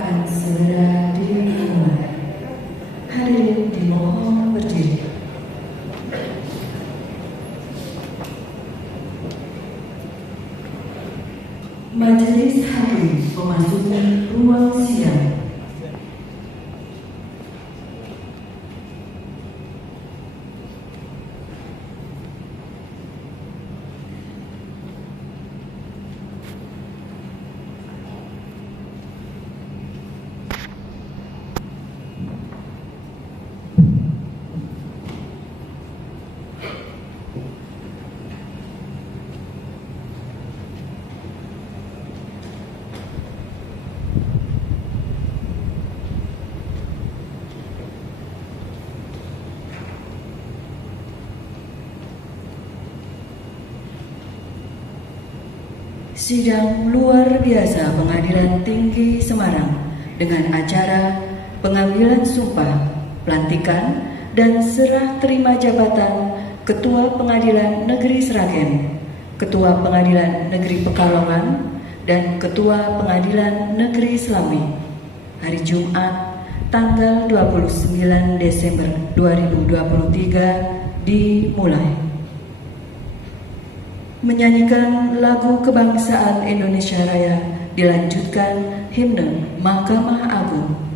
akan segera dimulai. Hadirin dimohon berdiri. Majelis hakim memasuki ruang sidang. Sidang luar biasa Pengadilan Tinggi Semarang dengan acara pengambilan sumpah, pelantikan, dan serah terima jabatan Ketua Pengadilan Negeri Sragen, Ketua Pengadilan Negeri Pekalongan, dan Ketua Pengadilan Negeri Selami hari Jumat tanggal 29 Desember 2023 dimulai. Menyanyikan lagu kebangsaan Indonesia Raya, dilanjutkan himne Mahkamah Agung.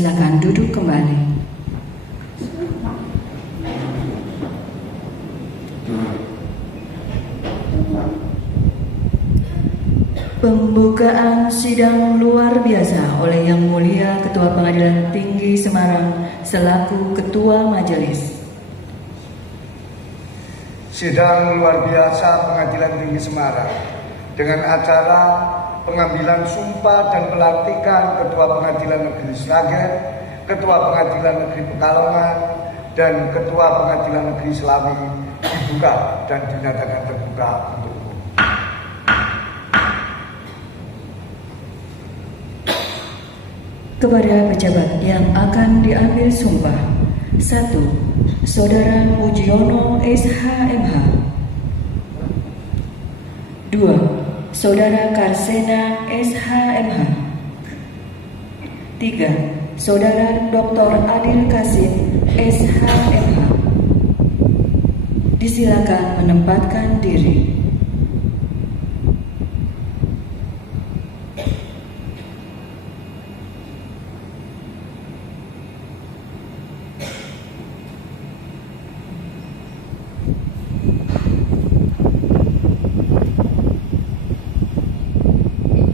Silakan duduk kembali. Pembukaan sidang luar biasa oleh Yang Mulia Ketua Pengadilan Tinggi Semarang selaku Ketua Majelis. Sidang luar biasa Pengadilan Tinggi Semarang dengan acara pengambilan sumpah dan pelantikan Ketua Pengadilan Negeri Sragen, Ketua Pengadilan Negeri Pekalongan, dan Ketua Pengadilan Negeri Selawi dibuka dan dinyatakan terbuka untuk umum. Kepada pejabat yang akan diambil sumpah. 1. Saudara Mujiono SHMH. 2. Saudara Karsena SHMH. 3. Saudara Dr. Adil Kasim SHMH. Disilakan menempatkan diri.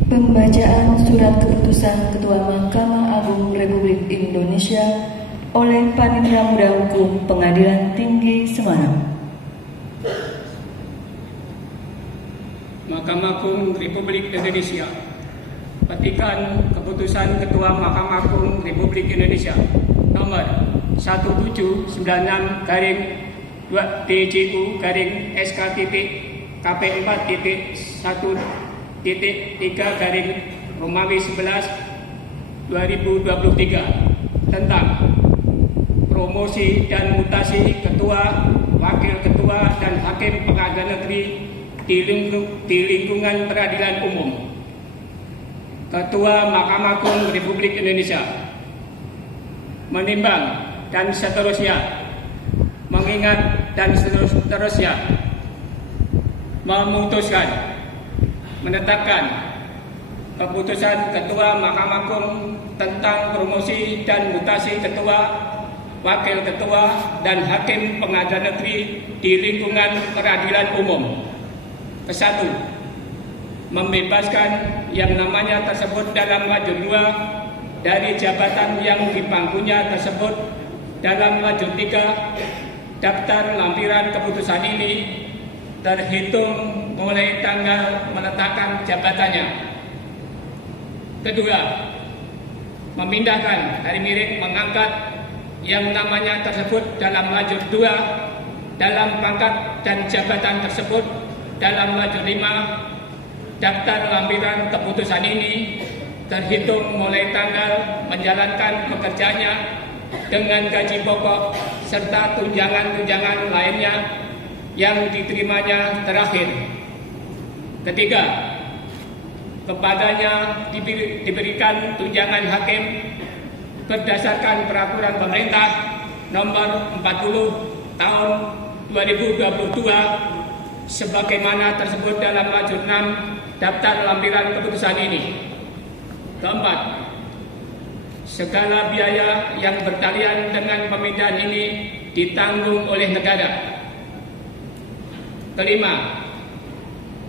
Pembacaan Surat Keputusan Ketua Mahkamah Agung Republik Indonesia oleh Panitera Muda Hukum Pengadilan Tinggi Semarang. Mahkamah Agung Republik Indonesia. Petikan Keputusan Ketua Mahkamah Agung Republik Indonesia nomor 17/KP4.3/SKTP tentang promosi dan mutasi ketua, wakil ketua, dan hakim pengadilan negeri di lingkungan peradilan umum. Ketua Mahkamah Agung Republik Indonesia menimbang dan seterusnya, mengingat dan seterusnya, memutuskan menetapkan keputusan Ketua Mahkamah Agung tentang promosi dan mutasi ketua, wakil ketua, dan hakim pengadilan negeri di lingkungan peradilan umum. Kesatu, membebaskan yang namanya tersebut dalam lajur 2 dari jabatan yang dipangkunya tersebut dalam lajur 3. Daftar lampiran keputusan ini terhitung mulai tanggal meletakkan jabatannya. Kedua, memindahkan hari miring mengangkat yang namanya tersebut dalam lajur 2 dalam pangkat dan jabatan tersebut dalam lajur 5. Daftar lampiran keputusan ini terhitung mulai tanggal menjalankan pekerjaannya dengan gaji pokok serta tunjangan-tunjangan lainnya yang diterimanya terakhir. Ketiga, kepadanya diberikan tunjangan hakim berdasarkan peraturan pemerintah nomor 40 tahun 2022 sebagaimana tersebut dalam lajur 6 daftar lampiran keputusan ini. Keempat, segala biaya yang bertalian dengan pemindahan ini ditanggung oleh negara. Kelima,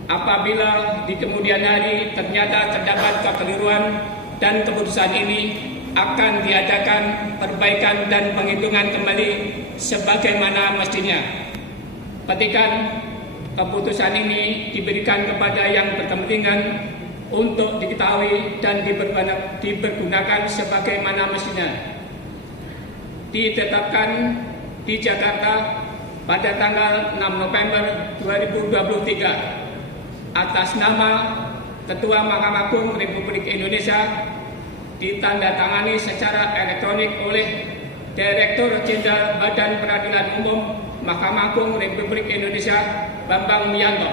apabila di kemudian hari ternyata terdapat kekeliruan dan keputusan ini akan diadakan perbaikan dan penghitungan kembali sebagaimana mestinya. Petikan keputusan ini diberikan kepada yang berkepentingan untuk diketahui dan dipergunakan sebagaimana mestinya. Ditetapkan di Jakarta pada tanggal 6 November 2023 atas nama Ketua Mahkamah Agung Republik Indonesia, ditandatangani secara elektronik oleh Direktur Jenderal Badan Peradilan Umum Mahkamah Agung Republik Indonesia Bambang Wiyanto.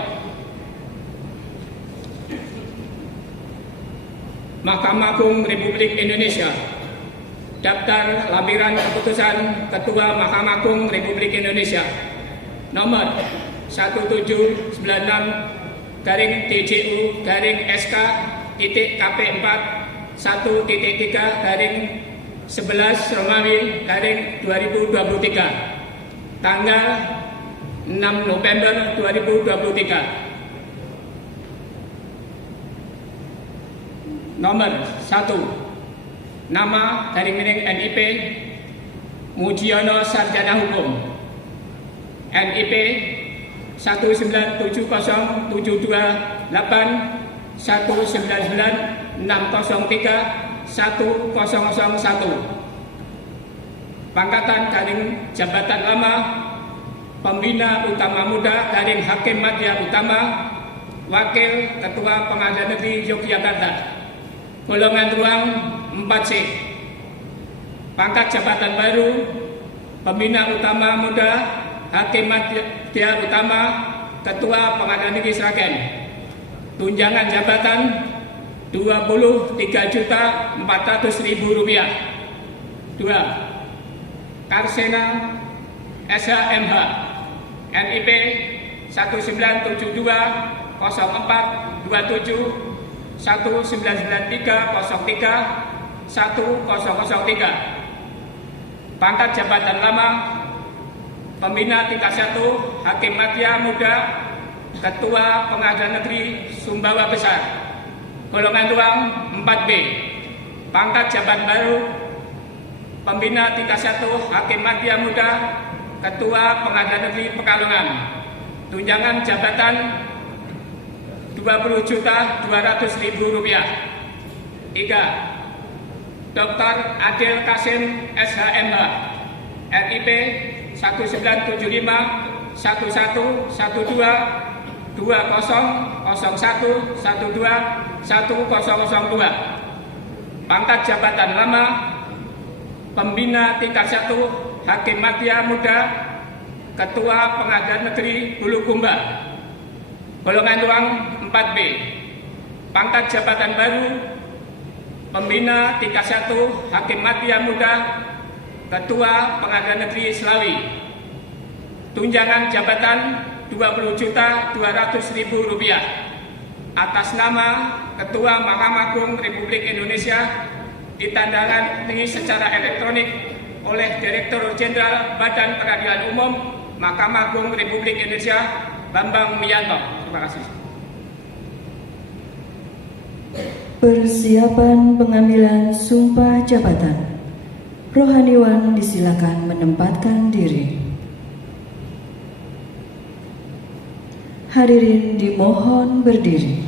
Mahkamah Agung Republik Indonesia. Daftar lampiran keputusan Ketua Mahkamah Agung Republik Indonesia nomor 1796/TJU/SK.KP4 1.3/2022 11 Romawi garing 2023 tanggal 6 November 2023. Nomor 1, nama garing miring NIP Mujiono Sarjana Hukum, NIP 1997961031001. Pangkatan garing jabatan lama Pembina Utama Muda garing Hakim Madya Utama, Wakil Ketua Pengadilan Negeri Yogyakarta, golongan ruang 4C. Pangkat jabatan baru Pembina Utama Muda Hakim Madya Utama, Ketua Pengadilan Negeri Sragen. Tunjangan jabatan Rp23.400.000. 2. Karsena SHMH, NIP 1902724041993031003. Pangkat jabatan lama Pembina tingkat 1 Hakim Madya Muda, Ketua Pengadilan Negeri Sumbawa Besar, golongan ruang 4B. Pangkat jabatan baru Pembina tingkat 1 Hakim Madya Muda, Ketua Pengadilan Negeri Pekalongan. Tunjangan jabatan Rp20.200.000. 3. Dr. Adil Kasim SHMH, NIP 19511112001121002. Pangkat jabatan lama Pembina tingkat 1 Hakim Madya Muda, Ketua Pengadilan Negeri Bulukumba, golongan ruang 4B. Pangkat jabatan baru Pembina tingkat 1 Hakim Madya Muda, Ketua Pengadilan Negeri Selawi. Tunjangan jabatan Rp20.200.000 atas nama Ketua Mahkamah Agung Republik Indonesia, ditandangani secara elektronik oleh Direktur Jenderal Badan Peradilan Umum Mahkamah Agung Republik Indonesia Bambang Wiyanto. Terima kasih. Persiapan pengambilan sumpah jabatan. Rohaniwan disilakan menempatkan diri. Hadirin dimohon berdiri.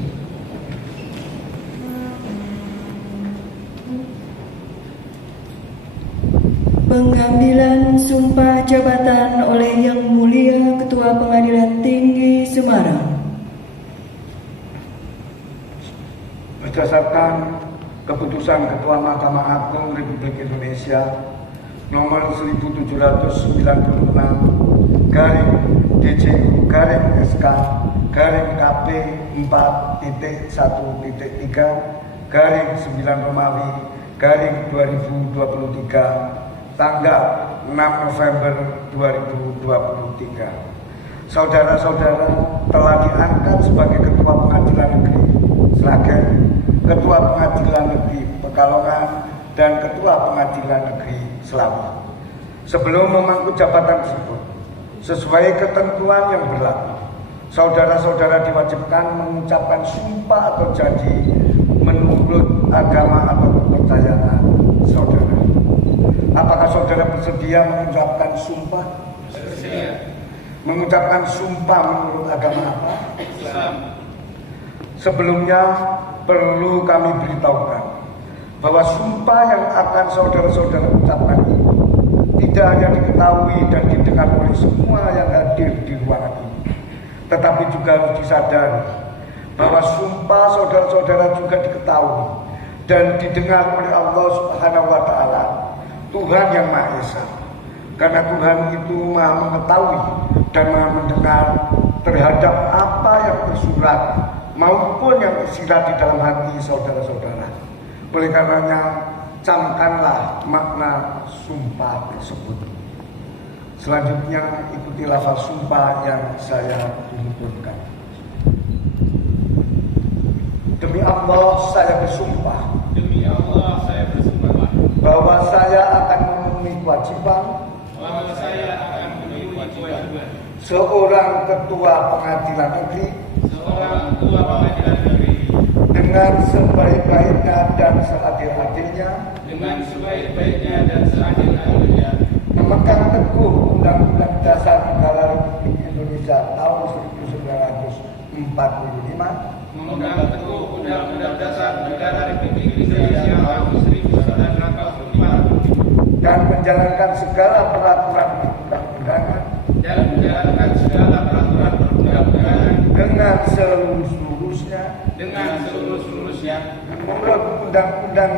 Pengambilan sumpah jabatan oleh Yang Mulia Ketua Pengadilan Tinggi Semarang. Berdasarkan keputusan Ketua Mahkamah Agung Republik Indonesia nomor 1796 garing DJU garing SK garing KP 4.1.3 garing 9 Romawi garing 2023 tanggal 6 November 2023. Saudara-saudara telah diangkat sebagai Ketua Pengadilan Negeri Sragen, Ketua Pengadilan Negeri Pekalongan, dan Ketua Pengadilan Negeri Selawi. Sebelum memangku jabatan tersebut, sesuai ketentuan yang berlaku, saudara-saudara diwajibkan mengucapkan sumpah atau janji menurut agama atau kepercayaan saudara. Apakah saudara bersedia mengucapkan sumpah? Bersedia. Mengucapkan sumpah menurut agama apa? Islam. Sebelumnya perlu kami beritahukan bahwa sumpah yang akan saudara-saudara ucapkan ini tidak hanya diketahui dan didengar oleh semua yang hadir di ruangan ini, tetapi juga harus disadari bahwa sumpah saudara-saudara juga diketahui dan didengar oleh Allah Subhanahu wa Ta'ala, Tuhan yang Maha Esa. Karena Tuhan itu Maha mengetahui dan Maha mendengar terhadap apa yang tersurat maupun yang tersirat di dalam hati saudara-saudara. Oleh karenanya, camkanlah makna sumpah tersebut. Selanjutnya ikuti lafaz sumpah yang saya tuturkan. Demi Allah saya bersumpah. Demi Allah saya bersumpah bahwa saya akan memenuhi kewajiban seorang ketua pengadilan negeri dengan sebaik-baiknya dan seadil-adilnya memegang teguh Undang-Undang Dasar Negara Republik Indonesia tahun 1945 dan menjalankan segala peraturan perundang-undangan dengan seluruh-seluruhnya menurut Undang-Undang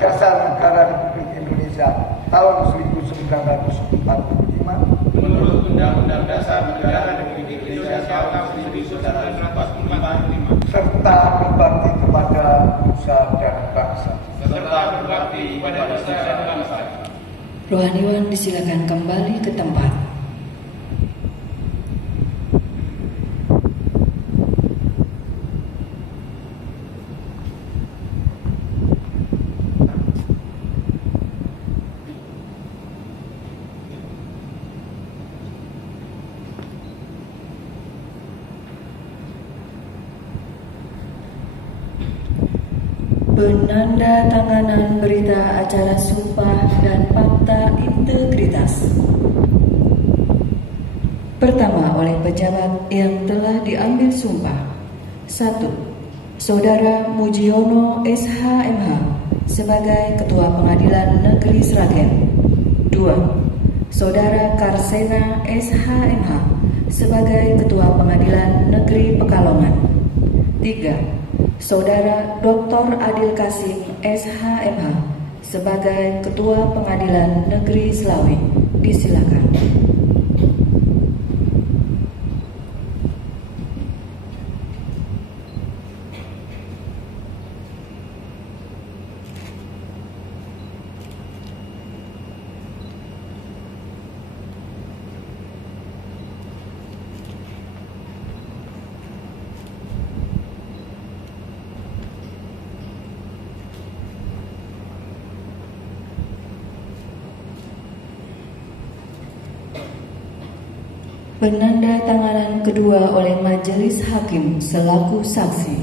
Dasar Negara Republik Indonesia tahun 1945 serta berbakti kepada nusa dan bangsa. Rohaniwan disilakan kembali ke tempat. Penandatanganan berita acara sumpah dan fakta integritas. Pertama, oleh pejabat yang telah diambil sumpah. 1. Saudara Mujiono SHMH sebagai Ketua Pengadilan Negeri Sragen. 2. Saudara Karsena SHMH sebagai Ketua Pengadilan Negeri Pekalongan. 3. Saudara Dr. Adil Kasim SHMH sebagai Ketua Pengadilan Negeri Selawi. Disilakan. Penandatanganan kedua oleh Majelis Hakim selaku saksi.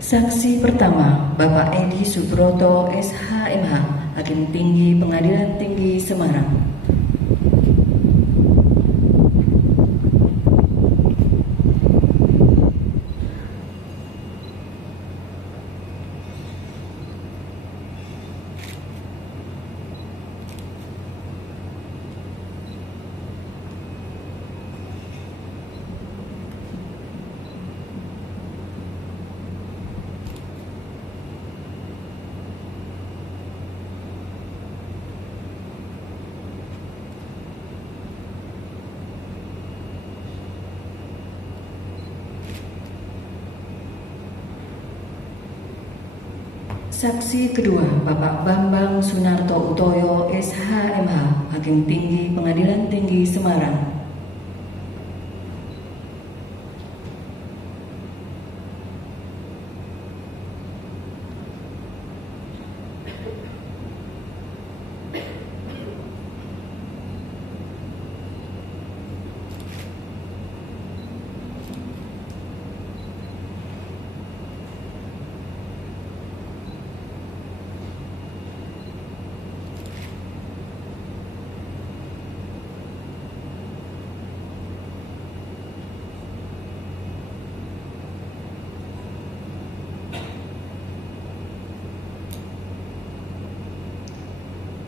Saksi pertama, Bapak Edi Subroto SHMH, Hakim Tinggi Pengadilan Tinggi Semarang. Saksi kedua, Bapak Bambang Sunarto Utoyo SHMH, Hakim Tinggi Pengadilan Tinggi Semarang.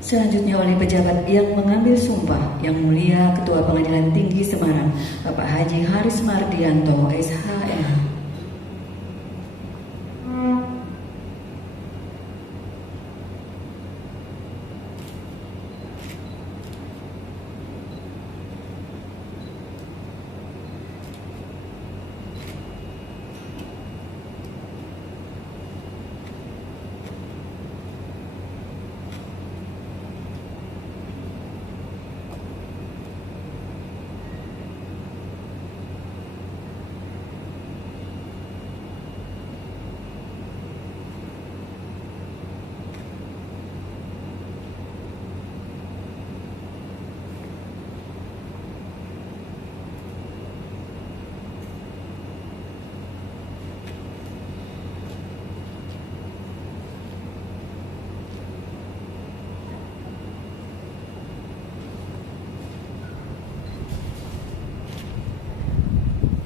Selanjutnya oleh pejabat yang mengambil sumpah, Yang Mulia Ketua Pengadilan Tinggi Semarang, Bapak Haji Haris Mardianto, SHMH.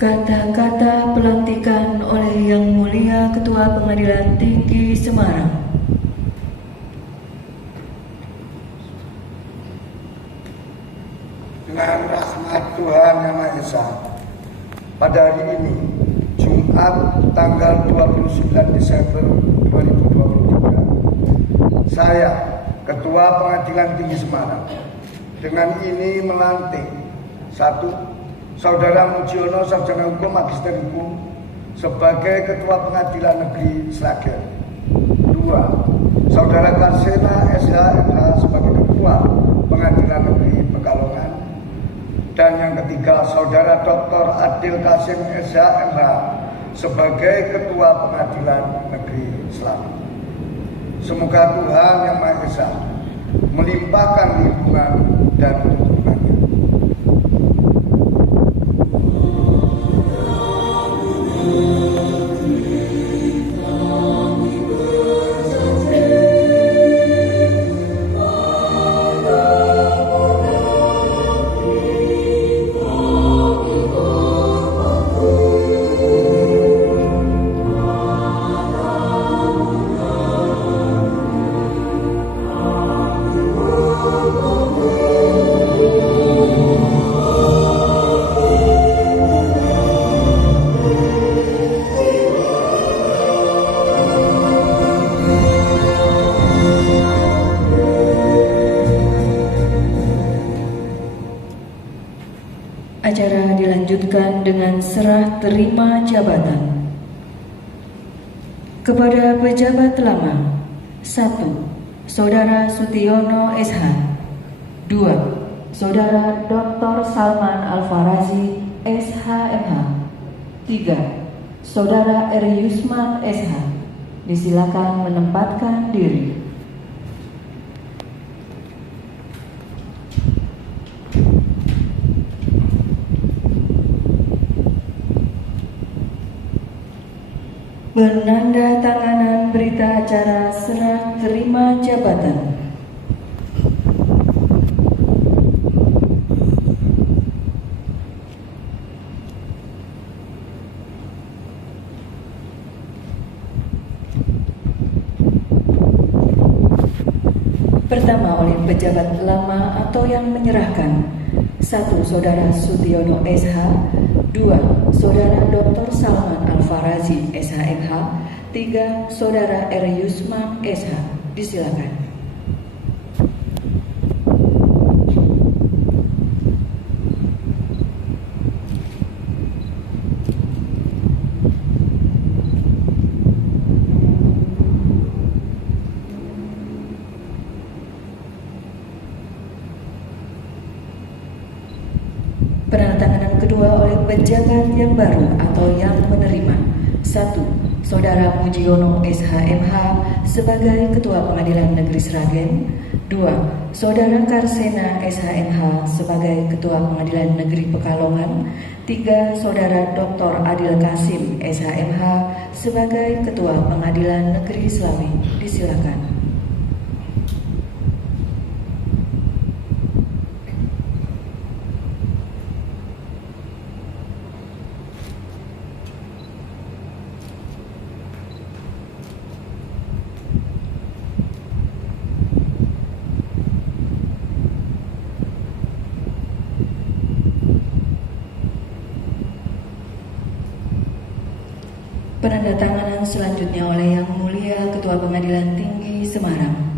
Kata-kata pelantikan oleh Yang Mulia Ketua Pengadilan Tinggi Semarang. Dengan rahmat Tuhan Yang Maha Esa, pada hari ini, Jumat tanggal 29 Desember 2023, saya, Ketua Pengadilan Tinggi Semarang, dengan ini melantik: 1. Saudara Mujiono, Sarjana Hukum, Magister Hukum, sebagai Ketua Pengadilan Negeri Sragen. 2. Saudara Karsena, SH/MH, sebagai Ketua Pengadilan Negeri Pekalongan. Dan yang ketiga, Saudara Dr. Adil Kasim, SH/MH, sebagai Ketua Pengadilan Negeri Selatan. Semoga Tuhan Yang Maha Esa melimpahkan lindungan dan dukungannya. Acara dilanjutkan dengan serah terima jabatan. Kepada pejabat lama: 1. Saudara Sutiono SH. 2. Saudara Dr. Salman Al-Farazi SH/MH. 3. Saudara R. Yusman SH. Disilakan menempatkan diri. Penandatanganan berita acara serah terima jabatan. Pertama, oleh pejabat lama atau yang menyerahkan: 1. Saudara Sutiono SH. 2. Saudara Dr. Salman Al-Farazi SH/MH. 3. Saudara R. Yusman SH. Disilakan. Penandatanganan kedua oleh pejabat yang baru atau yang menerima: 1. Saudara Mujiono SH/MH sebagai Ketua Pengadilan Negeri Sragen. 2. Saudara Karsena SH/MH sebagai Ketua Pengadilan Negeri Pekalongan. 3. Saudara Dr. Adil Kasim SH/MH sebagai Ketua Pengadilan Negeri Slawi. Disilakan. Penandatanganan selanjutnya oleh Yang Mulia Ketua Pengadilan Tinggi Semarang.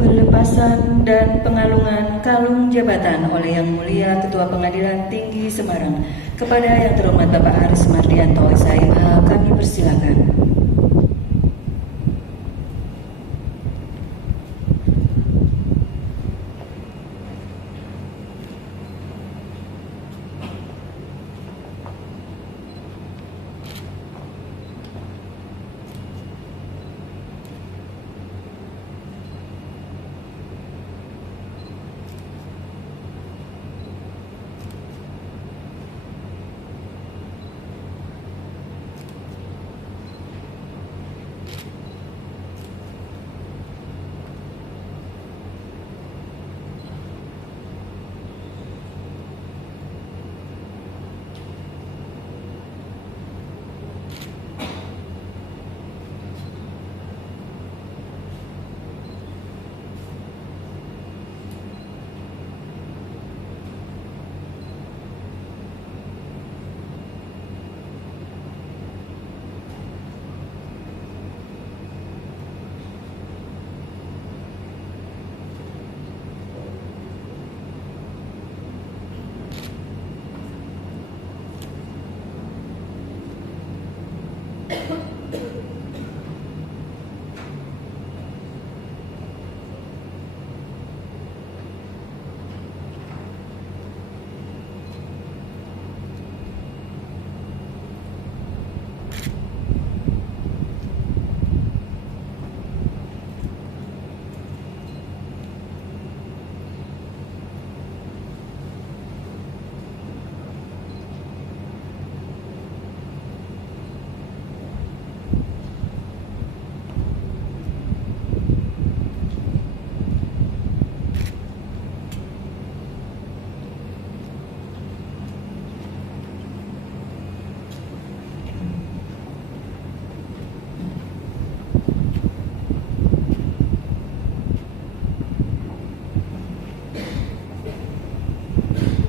Pelepasan dan pengalungan kalung jabatan oleh Yang Mulia Ketua Pengadilan Tinggi Semarang kepada Yang Terhormat Bapak Haris Mardianto, SHMH, kami persilakan.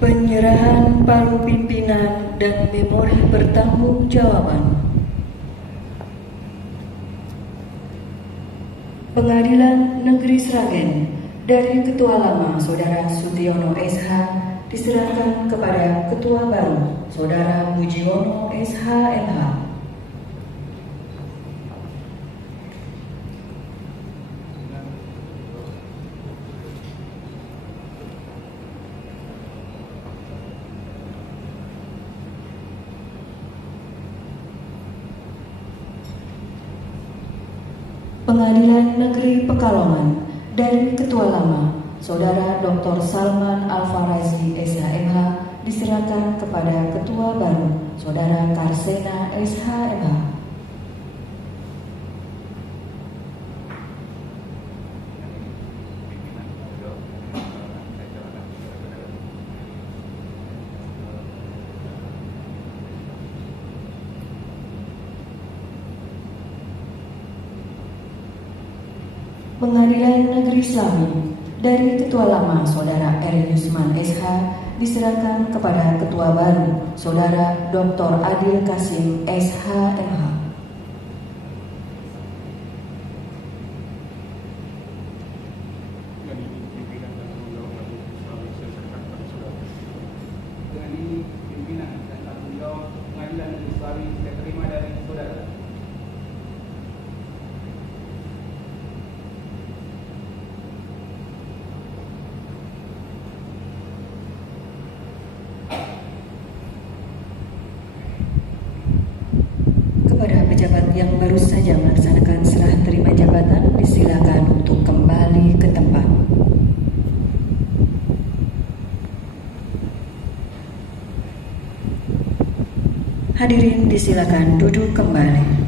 Penyerahan palu pimpinan dan memori pertanggungjawaban. Pengadilan Negeri Sragen dari Ketua Lama Saudara Sutiono SH diserahkan kepada Ketua Baru Saudara Mujiono SHMH. Pengadilan Negeri Pekalongan dari Ketua Lama Saudara Dr. Salman Al-Farazi SHMH diserahkan kepada Ketua Baru Saudara Karsena SHMH. Pengadilan Negeri Selami dari Ketua Lama Saudara R. Yusman SH diserahkan kepada Ketua Baru Saudara Dr. Adil Kasim SHMH. Dengan ini pimpinan dan tanggung jawab Pengadilan Negeri Selami saya terima dari saudara. Kepada pejabat yang baru saja melaksanakan serah terima jabatan, disilakan untuk kembali ke tempat. Hadirin disilakan duduk kembali.